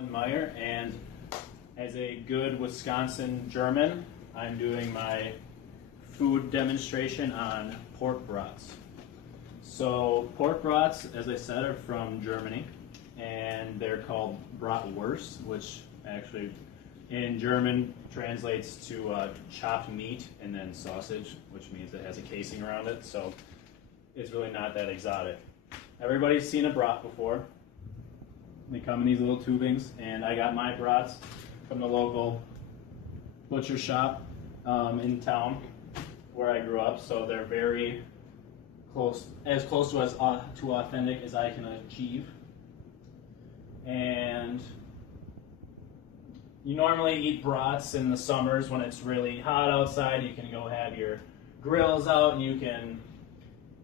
Alan Meyer, and as a good Wisconsin German, I'm doing my food demonstration on pork brats. So pork brats, as I said, are from Germany, and they're called bratwurst, which actually in German translates to chopped meat and then sausage, which means it has a casing around it, so it's really not that exotic. Everybody's seen a brat before. They come in these little tubings, and I got my brats from the local butcher shop in town where I grew up, so they're very close, as close to authentic as I can achieve. And you normally eat brats in the summers when it's really hot outside. You can go have your grills out, and you can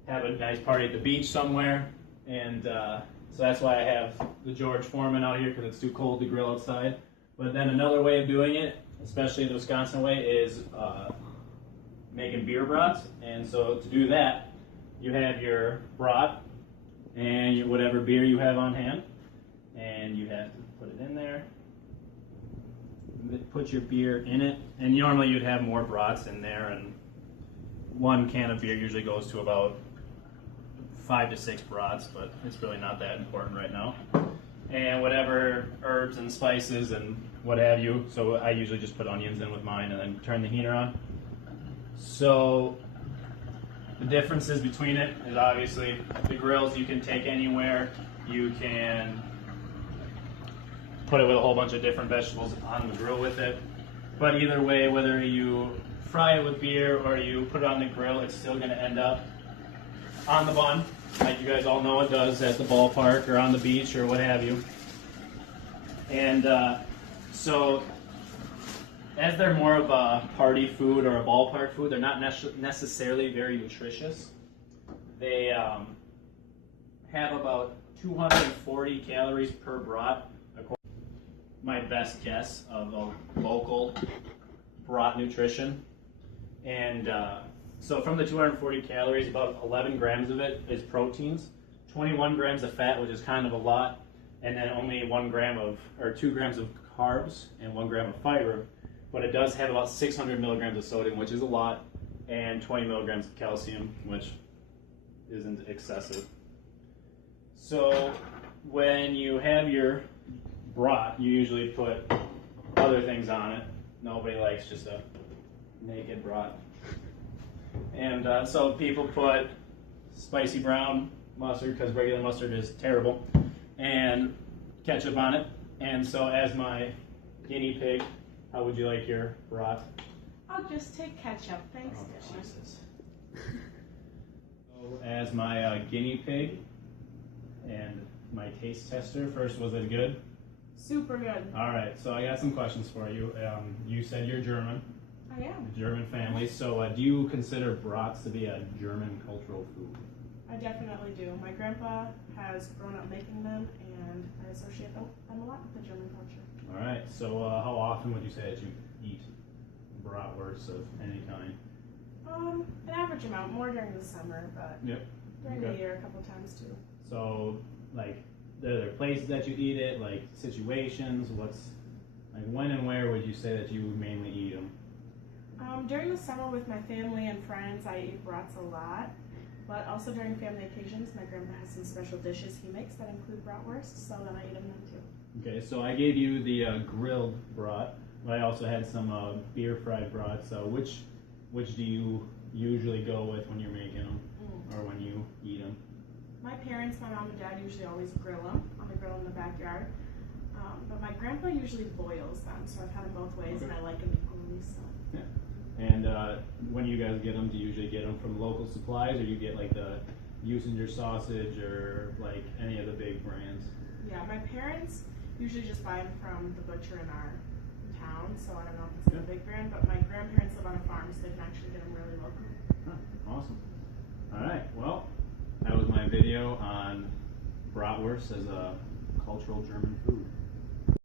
have a nice party at the beach somewhere. And so that's why I have the George Foreman out here, because it's too cold to grill outside. But then another way of doing it, especially the Wisconsin way, is making beer brats. And so to do that, you have your brat and whatever beer you have on hand, and you have to put it in there. Put your beer in it, and normally you'd have more brats in there, and one can of beer usually goes to about 5 to 6 brats, but it's really not that important right now. And whatever herbs and spices and what have you. So I usually just put onions in with mine and then turn the heater on. So the differences between it is obviously the grills you can take anywhere. You can put it with a whole bunch of different vegetables on the grill with it. But either way, whether you fry it with beer or you put it on the grill, it's still going to end up on the bun, like you guys all know it does at the ballpark or on the beach or what have you. And so as they're more of a party food or a ballpark food, they're not necessarily very nutritious. They have about 240 calories per brat, my best guess of a local brat nutrition. And so from the 240 calories, about 11 grams of it is proteins, 21 grams of fat, which is kind of a lot, and then only 2 grams of carbs and 1 gram of fiber. But it does have about 600 milligrams of sodium, which is a lot, and 20 milligrams of calcium, which isn't excessive. So when you have your brat, you usually put other things on it. Nobody likes just a naked brat. And so people put spicy brown mustard, because regular mustard is terrible, and ketchup on it. And so as my guinea pig, how would you like your brat? I'll just take ketchup, thanks, Dylan. Jesus. So as my guinea pig and my taste tester, first, was it good? Super good. All right, so I got some questions for you. You said you're German. I am. German family. So do you consider brats to be a German cultural food? I definitely do. My grandpa has grown up making them, and I associate them a lot with the German culture. All right, so how often would you say that you eat bratwurst of any kind? An average amount, more during the summer, but during the year a couple times too. So, like, are there places that you eat it, like situations? When and where would you say that you would mainly eat them? During the summer with my family and friends, I eat brats a lot. But also during family occasions, my grandpa has some special dishes he makes that include bratwurst, so then I eat them then too. Okay, so I gave you the grilled brat, but I also had some beer fried brats. So which do you usually go with when you're making them, or when you eat them? My parents, my mom and dad, usually always grill them on the grill in the backyard. But my grandpa usually boils them, so I've had them both ways, and I like them equally. So. Yeah. And when you guys get them, do you usually get them from local supplies, or you get like the Usinger sausage or like any of the big brands? Yeah, my parents usually just buy them from the butcher in our town, so I don't know if it's a big brand, but my grandparents live on a farm, so they can actually get them really local. Huh, awesome. All right, well, that was my video on bratwurst as a cultural German food.